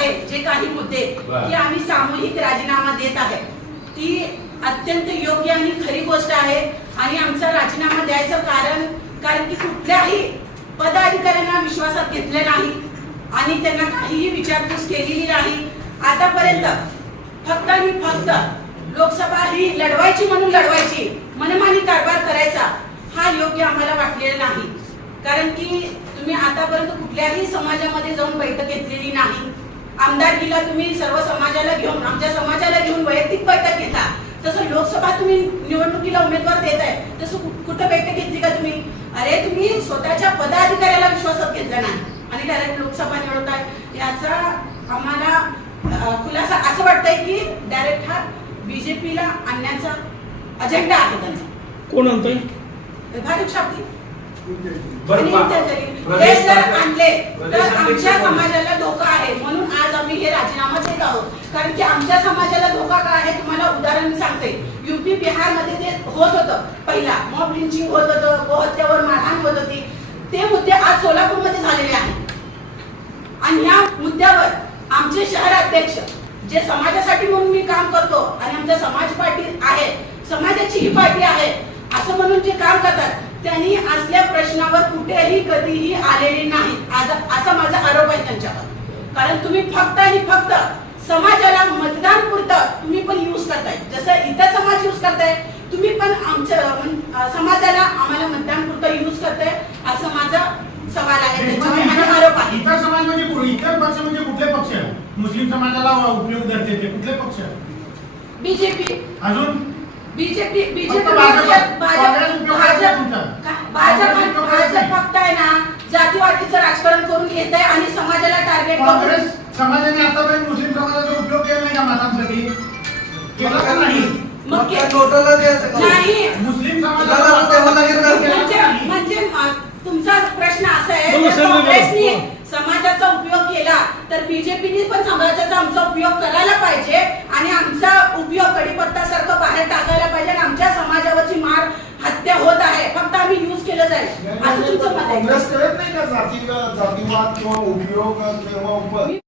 आहे जे काही मुद्दे. की आम्ही सामूहिक राजीनामा देत आहे. ती अत्यंत योग्य आणि खरी गोष्ट आहे आणि आमचा राजीनामा द्यायचं कारण कारण की कुठल्याही पदाधिकाऱ्यांना विश्वासात घेतले नाही आणि त्यांना काहीही विचारपूस केलेली नाही. आतापर्यंत फक्त आणि फक्त लोकसभा ही लढवायची म्हणून लढवायची मनमानी कारभार करायचा हा योग्य आम्हाला वाटलेला नाही. कारण की तुम्ही आतापर्यंत कुठल्याही समाजामध्ये जाऊन बैठक घेतलेली नाही. आमदारकीला तुम्ही सर्व समाजाला घेऊन आमच्या समाजाला घेऊन वैयक्तिक बैठक घेता. तसं लोकसभा तुम्ही निवडणुकीला उमेदवार देत आहे तसं कुठं बैठक घेतली का तुम्ही? अरे तुम्ही स्वतःच्या पदाधिकाऱ्याला विश्वासात घेतला नाही. आणि डायरेक्ट लोकसभा निवडताय. याचा आम्हाला खुलासा असं वाटतंय की डायरेक्ट हा बीजेपीला आणण्याचा अजेंडा आहे त्यांचा. कोण आणतोय? भाजप शाब्दी हे जर आणले तर आमच्या? समाजाला धोका आहे. म्हणून आज आम्ही हे राजीनामा देत आहोत. कारण की आमच्या समाजाला धोका का आहे? तुम्हाला उदाहरण सांगते. युपी बिहारमध्ये ते होत होतं. पहिला मॉब लिंचिंग होत होतं गोहत्यावर मारहाण होत होती. ते मुद्दे आज सोलापूरमध्ये झालेले आहेत. आणि ह्या मुद्द्यावर आमचे शहर अध्यक्ष जे समाजासाठी म्हणून मी काम करतो आणि आमच्या समाज पार्टी आहे समाजाची ही पार्टी आहे असं म्हणून जे काम करतात त्यांनी असल्या प्रश्नावर कुठेही कधीही आलेले नाही आज असा माझा आरोप आहे त्यांच्यावर. कारण तुम्ही फक्त आणि फक्त समाजाला मतदान पुरतं तुम्ही पण यूज करताय. जसं इतर समाज यूज करताय तुम्ही पण आमच्या समाजाला आम्हाला मतदान पुरतं यूज करताय असं माझा सवाल आहे. माझा आरोप आहे. इतर समाज म्हणजे इतर पक्ष म्हणजे कुठले पक्ष? मुस्लिम समाजाला उपयोग करते ते कुठले पक्ष? बीजेपी अजून? बीजेपी बीजेपी फक्त भाजप- आहे ना जातीवादीचं राजकारण करून घेत आहे आणि समाजाला टार्गेट काँग्रेस समाजाने आतापर्यंत मुस्लिम समाजाचा उपयोग केला नाही का मतांसाठी केला का नाही मग? नाही मुस्लिम समाजाला म्हणजे? म्हणजे तुमचा प्रश्न असा आहे. काँग्रेसने समाजाचा उपयोग केला तर बीजेपीने पण समाजाचा आमचा उपयोग करायला पाहिजे आणि आमचा उपयोग कडीपत्तासारखं बाहेर टाकायला पाहिजे आणि आमच्या समाजावरची मार हत्या होत आहे फक्त आम्ही युज केलं जाईल असं तुमचं मत आहे काँग्रेस करत नाही का जाती जातीवाद किंवा उपयोग किंवा उप- मी